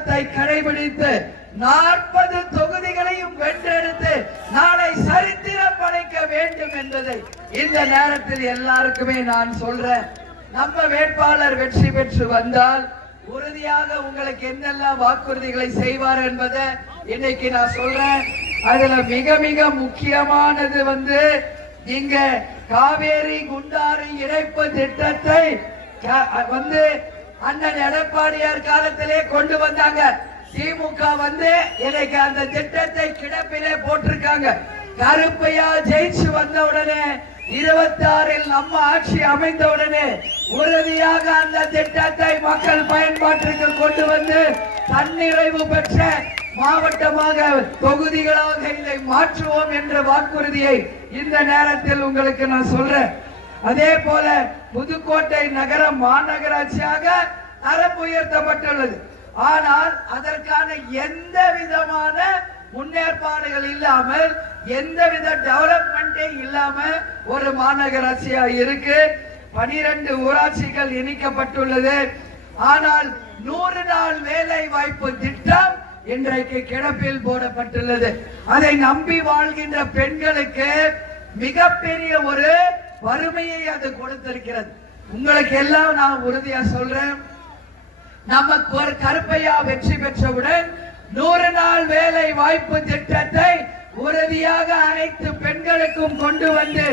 சித்தாந்தத்தை கடைபிடித்து நாற்பது தொகுதிகளையும் வென்றெடுத்து நாளை சரித்திரம் படைக்க வேண்டும் என்பதை இந்த நேரத்தில் எல்லாருக்குமே நான் சொல்றேன். நம்ம வேட்பாளர் வெற்றி பெற்று வந்தால் உறுதியாக உங்களுக்கு என்னெல்லாம் வாக்குறுதிகளை செய்வார் என்பதை இன்னைக்கு நான் சொல்றேன். அதுல மிக மிக முக்கியமானது வந்து இங்க காவேரி குண்டாறு இணைப்பு திட்டத்தை வந்து அண்ணன் எடப்பாடியார் காலத்திலே கொண்டு வந்தாங்க. திமுக வந்து இன்னைக்கு அந்த திட்டத்தை கிடப்பிலே போட்டிருக்காங்க. கருப்பையா ஜெயிச்சு வந்த உடனே இருபத்தி ஆறில் நம்ம ஆட்சி அமைந்த உடனே உறுதியாக அந்த திட்டத்தை மக்கள் பயன்பாட்டிற்கு கொண்டு வந்து தன்னிறைவு பெற்ற மாவட்டமாக தொகுதிகளாக இதை மாற்றுவோம் என்ற வாக்குறுதியை இந்த நேரத்தில் உங்களுக்கு நான் சொல்றேன். அதே போல புதுக்கோட்டை நகரம் மாநகராட்சியாக தரம் உயர்த்தப்பட்டுள்ளது. ஆனால் அதற்கான எந்த விதமான முன்னேற்பாடுகள் இல்லாமல் எந்தவித டெவலப்மெண்டே இல்லாம ஒரு மாநகராட்சியா இருக்கு. பனிரெண்டு ஊராட்சிகள் இணைக்கப்பட்டுள்ளது. ஆனால் நூறு நாள் வேலை வாய்ப்பு திட்டம் இன்றைக்கு கிடப்பில் போடப்பட்டுள்ளது. அதை நம்பி வாழ்கின்ற பெண்களுக்கு மிகப்பெரிய ஒரு வறுமையை அது கொடுத்திருக்கிறது. உங்களுக்கு எல்லாம் நான் உறுதியா சொல்றேன். நமக்கு ஒரு கருப்பையா வெற்றி பெற்றவுடன் நூறு நாள் வேலை வாய்ப்பு திட்டத்தை உறுதியாக அனைத்து பெண்களுக்கும் கொண்டு வந்து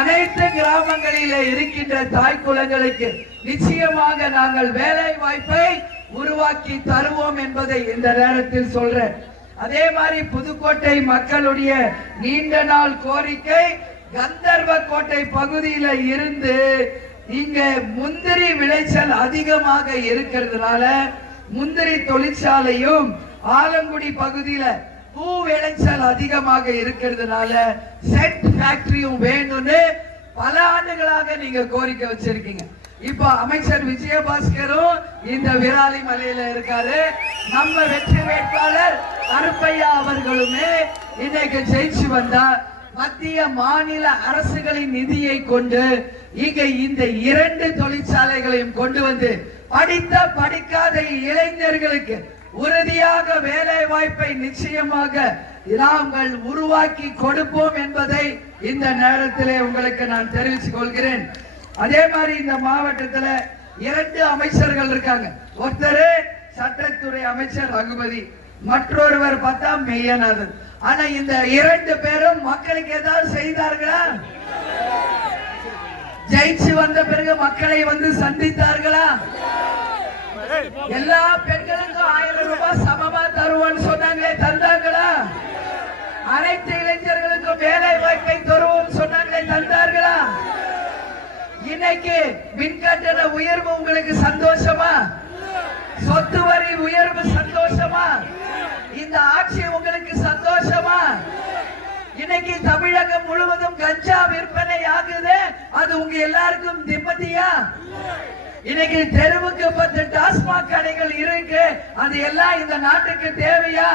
அனைத்து கிராமங்களிலே இருக்கின்ற தாய் குலங்களுக்கு நிச்சயமாக நாங்கள் வேலை வாய்ப்பை உருவாக்கி தருவோம் என்பதை இந்த நேரத்தில் சொல்றேன். அதே மாதிரி புதுக்கோட்டை மக்களுடைய நீண்ட நாள் கோரிக்கை கந்தர்வ கோட்டை பகுதியில இருந்து இங்க முந்திரி விளைச்சல் அதிகமாக இருக்கிறதுனால முந்திரி தொழிற்சாலையும் ஆலங்குடி பகுதியில பூ விளைச்சல் அதிகமாக இருக்கிறதுனால செட் ஃபேக்டரியும் வேணும்னு பல ஆண்டுகளாக நீங்க கோரிக்கை வச்சிருக்கீங்க. இப்போ அமைச்சர் விஜயபாஸ்கரும் இந்த விராலி மலையில இருக்காரு. நம்ம வெற்றி வேட்பாளர் கருப்பையா அவர்களுமே இன்னைக்கு ஜெயிச்சு வந்தா மத்திய மாநில அரசுகளின் நிதியை கொண்டு இங்க இந்த இரண்டு தொழிற்சாலைகளையும் கொண்டு வந்து படித்த படிக்காத இளைஞர்களுக்கு உறுதியாக வேலை வாய்ப்பை நிச்சயமாக நாங்கள் உருவாக்கி கொடுப்போம் என்பதை இந்த நேரத்திலே உங்களுக்கு நான் தெரிவித்துக் கொள்கிறேன். அதே மாதிரி இந்த மாவட்டத்துல இரண்டு அமைச்சர்கள் இருக்காங்க. ஒருத்தர் சட்டத்துறை அமைச்சர் ரகுபதி மற்றொருவர் பார்த்தா மெய்யநாதன் ஆனா இந்த இரண்டு பேரும் மக்களுக்கு ஏதாவது செய்தார்களா? ஜெயிச்சு வந்த பிறகு மக்களை வந்து சந்தித்தார்களா? எல்லா பெண்களுக்கும் ஆயிரம் ரூபாய் சமமா தருவோம் சொன்னாங்களே தந்தார்களா? அனைத்து இளைஞர்களுக்கும் வேலை வாய்ப்பை தருவோம் சொன்னாங்களே தந்தார்களா? இன்னைக்கு மின்கட்டண உயர்வு உங்களுக்கு சந்தோஷமா? சொத்து வரி உயர்வு சந்தோஷமா? இந்த ஆட்சி உங்களுக்கு சந்தோஷமா? இன்னைக்கு தமிழகம் முழுவதும் கஞ்சா விற்பனை ஆகுது. அது உங்க எல்லாருக்கும் திம்மதியா இன்னைக்கு தெருவுக்கு பத்து டாஸ்மாக் கடைகள் இருக்கு. அது எல்லாம் இந்த நாட்டுக்கு தேவையா?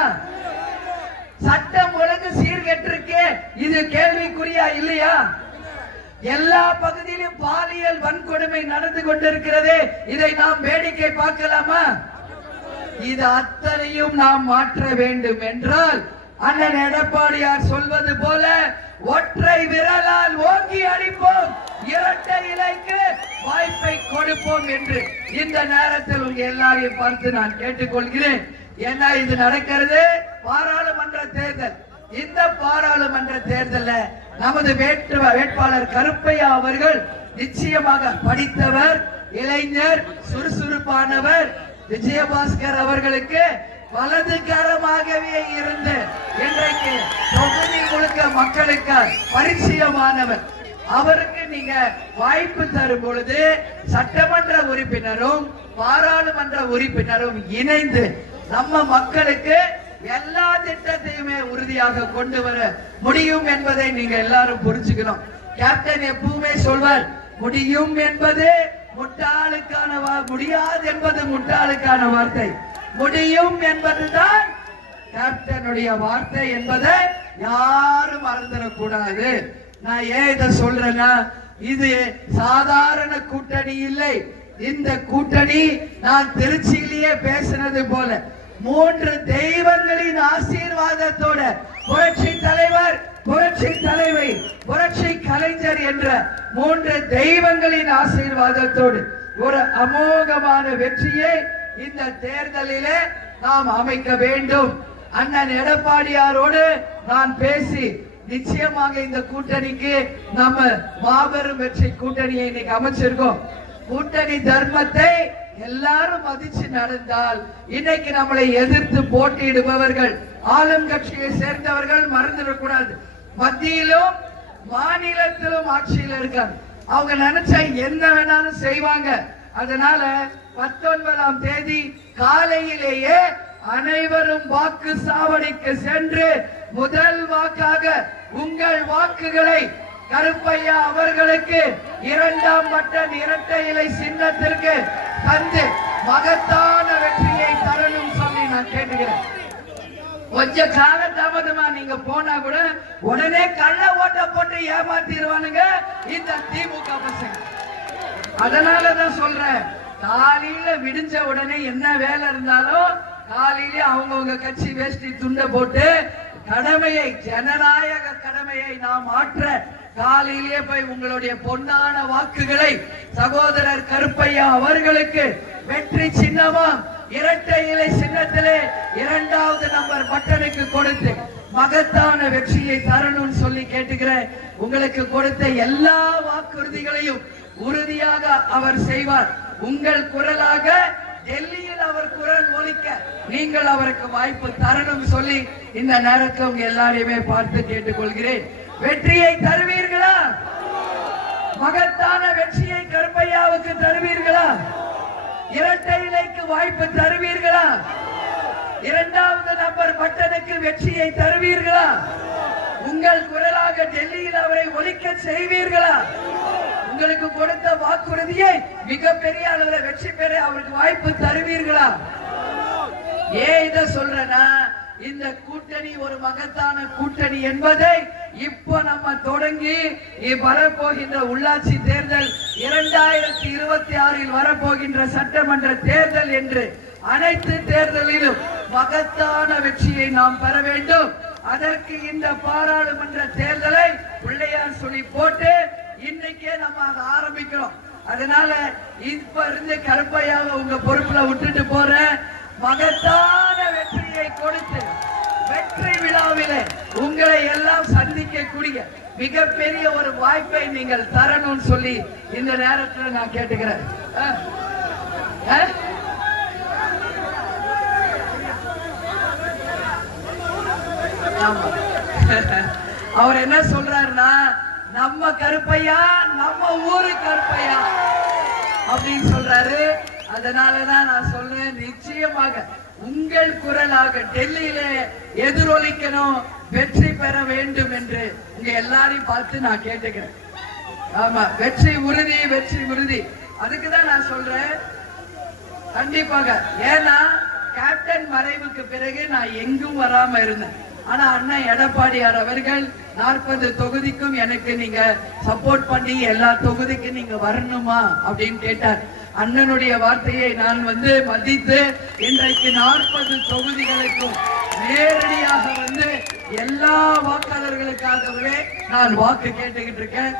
சட்டம் ஒழுங்கு சீர்கெட்டிருக்கு. இது கேள்விக்குறியா இல்லையா? எல்லா பகுதியிலும் பாலியல் வன்கொடுமை நடந்து கொண்டிருக்கிறது. இதை நாம் வேடிக்கை பார்க்கலாமா? இது அத்தனையும் நாம் மாற்ற வேண்டும் என்றால் அண்ணன் எடப்பாடியார் சொல்வது போல ஒற்றை விரலால் ஓங்கி அடிப்போம். இரட்டை இலைக்கு வாய்ப்பை கொடுப்போம் என்று இந்த நேரத்தில் உங்க எல்லாரையும் பார்த்து நான் கேட்டுக்கொள்கிறேன். ஏன்னா இது நடக்கிறது? பாராளுமன்ற தேர்தல். இந்த பாராளுமன்ற தேர்தல நமது வேற்று வேட்பாளர் கருப்பையா அவர்கள் நிச்சயமாக படித்தவர் இளைஞர் சுறுசுறுப்பானவர் விஜயபாஸ்கர் அவர்களுக்கு வலதுகரமாகவே இருந்து இன்றைக்கு தொகுதி முழுக்க மக்களுக்கு பரிச்சயமானவர். அவருக்கு நீங்க வாய்ப்பு தரும் பொழுது சட்டமன்ற உறுப்பினரும் பாராளுமன்ற உறுப்பினரும் இணைந்து நம்ம மக்களுக்கு எல்லா திட்டத்தையுமே உறுதியாக கொண்டு வர முடியும் என்பதை நீங்க எல்லாரும் புரிஞ்சுக்கணும். கேப்டன் எப்பவுமே சொல்வார் முடியும் என்பது முட்டாளுக்கான வா- முடியாது என்பது முட்டாளுக்கான வார்த்தை. முடியும் என்பதுதான் கேப்டனுடைய வார்த்தை என்பதை யாரும் மறந்துடக்கூடாது. நான் ஏன் இதை சொல்றேன்னா இது சாதாரண கூட்டணி இல்லை. இந்த கூட்டணி நான் திருச்சியிலேயே பேசினது போல மூன்று தெய்வங்களின் ஆசீர்வாதத்தோட புரட்சி தலைவர் புரட்சி தலைவை புரட்சி கலைஞர் என்ற மூன்று தெய்வங்களின் ஆசீர்வாதத்தோடு ஒரு அமோகமான வெற்றியை இந்த தேர்தலிலே நாம் அமைக்க வேண்டும். அண்ணன் எடப்பாடியாரோடு நான் பேசி நிச்சயமாக இந்த கூட்டணிக்கு நம்ம மாபெரும் வெற்றி கூட்டணியை இன்னைக்கு அமைச்சிருக்கோம். கூட்டணி தர்மத்தை எல்லாரும் மதிச்சு நடந்தால் இன்னைக்கு நம்மளை எதிர்த்து போட்டியிடுபவர்கள் ஆளும் கட்சியை சேர்ந்தவர்கள் மறந்துடக்கூடாது. மத்தியிலும் மாநிலத்திலும் ஆட்சியில் இருக்காங்க. அவங்க நினைச்சா என்ன வேணாலும் செய்வாங்க. அதனால பத்தொன்பதாம் தேதி காலையிலேயே அனைவரும் வாக்கு சாவடிக்கு சென்று முதல் வாக்காக உங்கள் வாக்குகளை கருப்பையா அவர்களுக்கு இரண்டாம் பட்டன் இரட்டை இலை சின்னத்திற்கு தந்து மகத்தான வெற்றியை தரணும் சொல்லி நான் கேட்டுக்கிறேன். கொஞ்ச கால தாமதமா நீங்க போனா கூட உடனே கள்ள ஓட்ட போட்டு ஏமாத்திடுவானுங்க இந்த திமுக பசங்க. அதனாலதான் சொல்றேன் காலையில விடிஞ்ச உடனே என்ன வேலை இருந்தாலும் காலையில அவங்கவுங்க கட்சி வேஷ்டி துண்டை போட்டு கடமையை ஜனநாயக கடமையை நாம் ஆற்ற காலையிலேயே போய் உங்களுடைய பொன்னான வாக்குகளை சகோதரர் கருப்பையா அவர்களுக்கு வெற்றி சின்னமா இரட்டை இலை சின்னத்திலே இரண்டாவது நம்பர் பட்டனுக்கு கொடுத்து மகத்தான வெற்றியை தரணும்னு சொல்லி கேட்டுக்கிற உங்களுக்கு கொடுத்த எல்லா வாக்குறுதிகளையும் உறுதியாக அவர் செய்வார். உங்கள் குரலாக டெல்லியில் அவர் குரல் ஒலிக்க நீங்கள் அவருக்கு வாய்ப்பு தரணும் சொல்லி இந்த நேரத்தில் உங்க எல்லாரையுமே பார்த்து கேட்டுக்கொள்கிறேன். வெற்றியை தருவீர்களா? மகத்தான வெற்றியை கருப்பையா இரட்டை இலைக்கு வாய்ப்பு தருவீர்களா? இரண்டாவது நம்பர் பட்டனுக்கு வெற்றியை தருவீர்களா? உங்கள் குரலாக டெல்லியில் அவரை ஒழிக்க செய்வீர்களா? உங்களுக்கு கொடுத்த வாக்குறுதியை மிகப்பெரிய அளவில் வெற்றி பெற அவருக்கு வாய்ப்பு தருவீர்களா? ஏன் இதை சொல்றேன்னா இந்த கூட்டணி ஒரு மகத்தான கூட்டணி என்பதை இப்போ நம்ம தொடங்கி வரப்போகின்ற உள்ளாட்சி தேர்தல் இரண்டாயிரத்தி இருபத்தி ஆறில் வரப்போகின்ற சட்டமன்ற தேர்தல் என்று அனைத்து தேர்தலிலும் மகத்தான வெற்றியை நாம் பெற வேண்டும். அதற்கு இந்த பாராளுமன்ற தேர்தலை பிள்ளையார் சொல்லி போட்டு இன்னைக்கே நம்ம அதை ஆரம்பிக்கிறோம். அதனால இப்ப இருந்து கருப்பையாவை உங்க பொறுப்புல விட்டுட்டு போறேன். மகத்தான வெற்றியை கொடுத்து வெற்றி விழாவிலே உங்களை எல்லாம் சந்திக்கக்கூடிய மிகப்பெரிய ஒரு வாய்ப்பை நீங்கள் தரணும்னு சொல்லி இந்த நேரத்தில் நான் கேட்டுக்கிறேன். அவர் என்ன சொல்றாருன்னா நம்ம கருப்பையா நம்ம ஊரு கருப்பையா? அப்படின்னு சொல்றாரு. அதனாலதான் நான் சொல்றேன் நிச்சயமாக உங்கள் குரலாக டெல்லியிலே எதிரொலிக்கணும் வெற்றி பெற வேண்டும் என்று உங்க எல்லாரையும் பார்த்து நான் கேட்டுக்கிறேன். ஆமா வெற்றி உறுதி வெற்றி உறுதி. அதுக்குதான் நான் சொல்றேன். கண்டிப்பாக ஏன்னா கேப்டன் மறைவுக்கு பிறகு நான் எங்கும் வராம இருந்தேன். ஆனா அண்ணன் எடப்பாடியார் அவர்கள் நாற்பது தொகுதிக்கும் எனக்கு நீங்க சப்போர்ட் பண்ணி எல்லா தொகுதிக்கும் நீங்க வரணுமா அப்படின்னு கேட்டார். அண்ணனுடைய வார்த்தையை நான் வந்து மதித்து இன்றைக்கு நாற்பது தொகுதிகளுக்கும் நேரடியாக வந்து எல்லா வாக்காளர்களுக்காகவே நான் வாக்கு கேட்டுக்கிட்டு இருக்கேன்.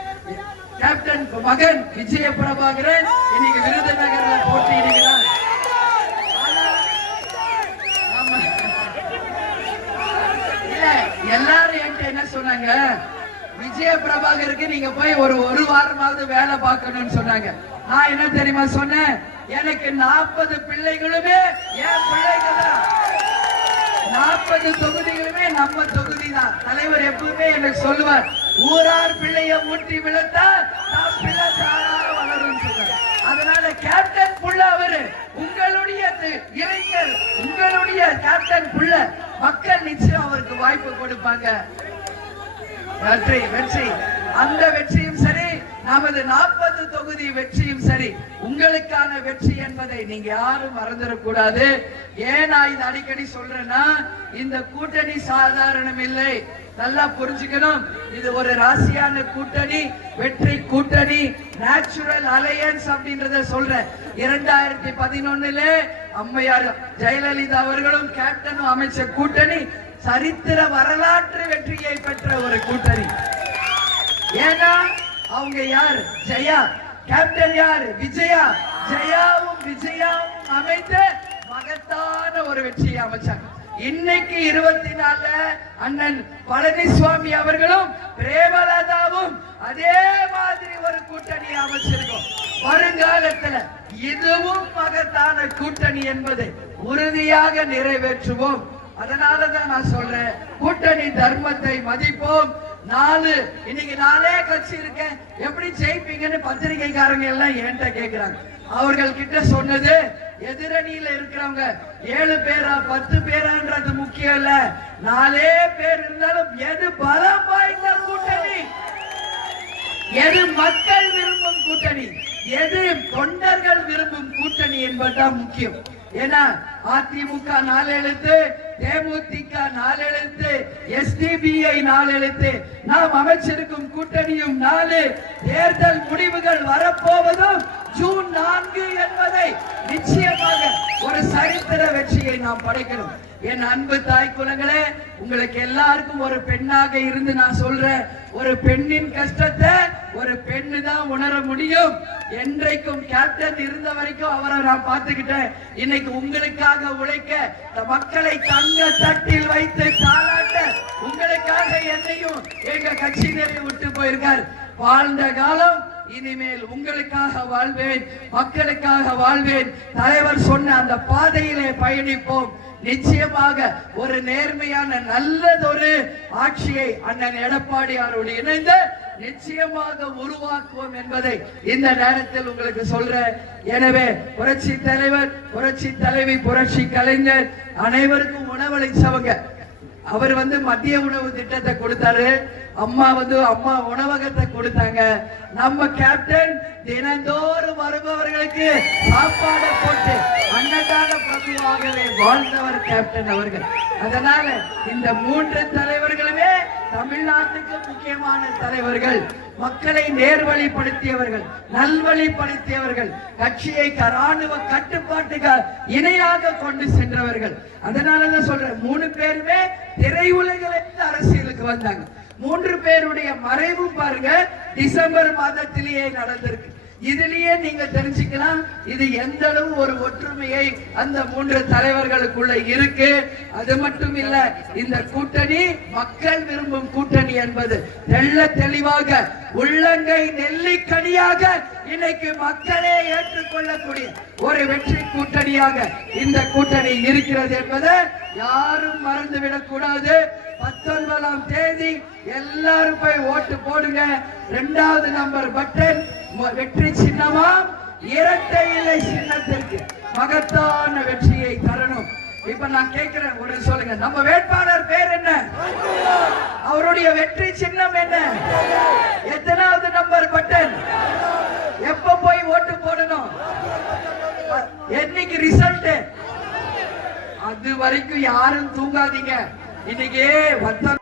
கேப்டன் மகன் விஜய பிரபாகரன் இன்னைக்கு விருதுநகர்ல போட்டியிடுகிறார். எல்லாரும் என்கிட்ட என்ன சொன்னாங்க? விஜய பிரபாகருக்கு நீங்க போய் ஒரு ஒரு வாரமாவது வேலை பார்க்கணும்னு சொன்னாங்க. நான் என்ன தெரியுமா சொன்னேன்? எனக்கு நாற்பது பிள்ளைகளுமே என் பிள்ளைங்க தான். நாற்பது தொகுதிகளுமே நம்ம தொகுதி தான். தலைவர் எப்பவுமே எனக்கு சொல்லுவார் ஊரார் பிள்ளைய ஊட்டி விழுத்தால் நான் பிள்ளை தானாக வளரும் அதனால கேப்டன் புள்ள அவரு. உங்களுடைய இளைஞர் உங்களுடைய கேப்டன் புள்ள. மக்கள் நிச்சயம் அவருக்கு வாய்ப்பு கொடுப்பாங்க. வெற்றி வெற்றி. அந்த வெற்றியும் சரி நமது நாற்பது தொகுதி வெற்றியும் சரி உங்களுக்கான வெற்றி என்பதை நீங்க யாரும் மறந்துடக்கூடாது. ஏன் நான் இது அடிக்கடி சொல்றேன்னா இந்த கூட்டணி சாதாரணம் இல்லை. நல்லா புரிஞ்சுக்கணும். இது ஒரு ராசியான கூட்டணி வெற்றி கூட்டணி நேச்சுரல் அலையன்ஸ் அப்படின்றத சொல்றேன். இரண்டாயிரத்தி பதினொன்னுல அம்மையார் ஜெயலலிதா அவர்களும் கேப்டனும் அமைச்ச கூட்டணி சரித்திர வரலாற்று வெற்றியை பெற்ற ஒரு கூட்டணி. ஏன்னா அவங்க யார்? ஜெயா. கேப்டன் யார்? விஜயா. ஜெயாவும் விஜயாவும் அமைத்த மகத்தான ஒரு வெற்றியை அமைச்சாங்க. இன்னைக்கு இருபத்தி நாலுல அண்ணன் பழனிசுவாமி அவர்களும் பிரேமலதாவும் அதே மாதிரி ஒரு கூட்டணி அமைச்சிருக்கோம். வருங்காலத்துல இதுவும் மகத்தான கூட்டணி என்பதை உறுதியாக நிறைவேற்றுவோம். அதனாலதான் நான் சொல்றேன் கூட்டணி தர்மத்தை மதிப்போம். நாலு இன்னைக்கு நாலே கட்சி இருக்கேன். எப்படி ஜெயிப்பீங்கன்னு பத்திரிகைக்காரங்க எல்லாம் என்கிட்ட கேக்குறாங்க. அவர்கள் கிட்ட சொன்னது எதிரணியில இருக்கிறவங்க ஏழு பேரா பத்து பேரான்றது முக்கியம் இல்ல. நாலே பேர் இருந்தாலும் எது பலம் வாய்ந்த கூட்டணி? எது மக்கள் விரும்பும் கூட்டணி? எது தொண்டர்கள் விரும்பும் கூட்டணி என்பதுதான் முக்கியம். ஏன்னா அதிமுக நாலெழுத்து தேமுதிக நாலெழுத்து எஸ்டிபிஐ நாலெழுத்து நாம் அமைச்சிருக்கும் கூட்டணியும் நாலு தேர்தல் முடிவுகள் வரப்போவதும் ஜூன் நான்கு என்பதை நிச்சயமாக ஒரு சரித்திர வெற்றியை நாம் படைக்கிறோம். என் அன்பு தாய் குலங்களே உங்களுக்கு எல்லாருக்கும் ஒரு பெண்ணாக இருந்து நான் சொல்றேன். ஒரு பெண்ணின் கஷ்டத்தை ஒரு பெண்ணு தான் உணர முடியும். என்றைக்கும் கேப்டன் இருந்த வரைக்கும் அவரை நான் பார்த்துக்கிட்டேன். இன்னைக்கு உங்களுக்காக உழைக்க மக்களை தங்க தட்டில் வைத்து தாளாட்ட உங்களுக்காக என்னையும் எங்க கட்சியினரை விட்டு போயிருக்கார். வாழ்ந்த காலம் இனிமேல் உங்களுக்காக வாழ்வேன் மக்களுக்காக வாழ்வேன். தலைவர் சொன்ன அந்த பாதையிலே பயணிப்போம். நிச்சயமாக ஒரு நேர்மையான நல்லதொரு ஆட்சியை அண்ணன் எடப்பாடியாரோடு இணைந்து நிச்சயமாக உருவாக்குவோம் என்பதை இந்த நேரத்தில் உங்களுக்கு சொல்றேன். எனவே புரட்சி தலைவர் புரட்சி தலைவி புரட்சி கலைஞர் அனைவருக்கும் உணவளிச்சவங்க. அவர் வந்து மதிய உணவு திட்டத்தை கொடுத்தாரு. அம்மா வந்து அம்மா உணவகத்தை கொடுத்தாங்க. நம்ம கேப்டன் தினந்தோறும் வருபவர்களுக்கு சாப்பாடு போட்டு அன்னதான பிரபுவாகவே வாழ்ந்தவர் கேப்டன் அவர்கள். அதனால இந்த மூன்று தலைவர்களுமே தமிழ்நாட்டுக்கு முக்கியமான தலைவர்கள். மக்களை நேர்வழிப்படுத்தியவர்கள் நல்வழிப்படுத்தியவர்கள் கட்சியை ராணுவ கட்டுப்பாட்டுக்கு இணையாக கொண்டு சென்றவர்கள். அதனாலதான் சொல்றேன் மூணு பேருமே திரையுலகிலிருந்து அரசியலுக்கு வந்தாங்க. மூன்று பேருடைய மறைவும் பாருங்க. டிசம்பர் மாதத்திலேயே நடந்திருக்கு. இதுலயே நீங்க தெரிஞ்சுக்கலாம் இது எந்த அளவு ஒரு ஒற்றுமையை அந்த மூன்று தலைவர்களுக்குள்ள இருக்கு. அது மட்டும் இல்ல இந்த கூட்டணி மக்கள் விரும்பும் கூட்டணி என்பது தெள்ள தெளிவாக உள்ளங்கை நெல்லிக்கனியாக இன்னைக்கு மக்களே ஏற்றுக்கொள்ளக்கூடிய ஒரு வெற்றி கூட்டணியாக இந்த கூட்டணி இருக்கிறது என்பதை யாரும் மறந்துவிடக் கூடாது பதினாலாம் தேதி எல்லாரும் போய் ஓட்டு போடுங்க. இரண்டாவது நம்பர் பட்டன் வெற்றி சின்னமா? இரட்டை இலை சின்னத்திற்கு மகத்தான வெற்றியை தரணும். இப்ப நான் கேட்கிறேன் ஒரு சொல்லுங்க. நம்ம வேட்பாளர் பேர் என்ன? அவருடைய வெற்றி சின்னம் என்ன? எத்தனாவது நம்பர் பட்டன் எப்ப போய் ஓட்டு போடணும்? என்னைக்கு ரிசல்ட் அது வரைக்கும் யாரும் தூங்காதீங்க. இன்னைக்கு வத்தம்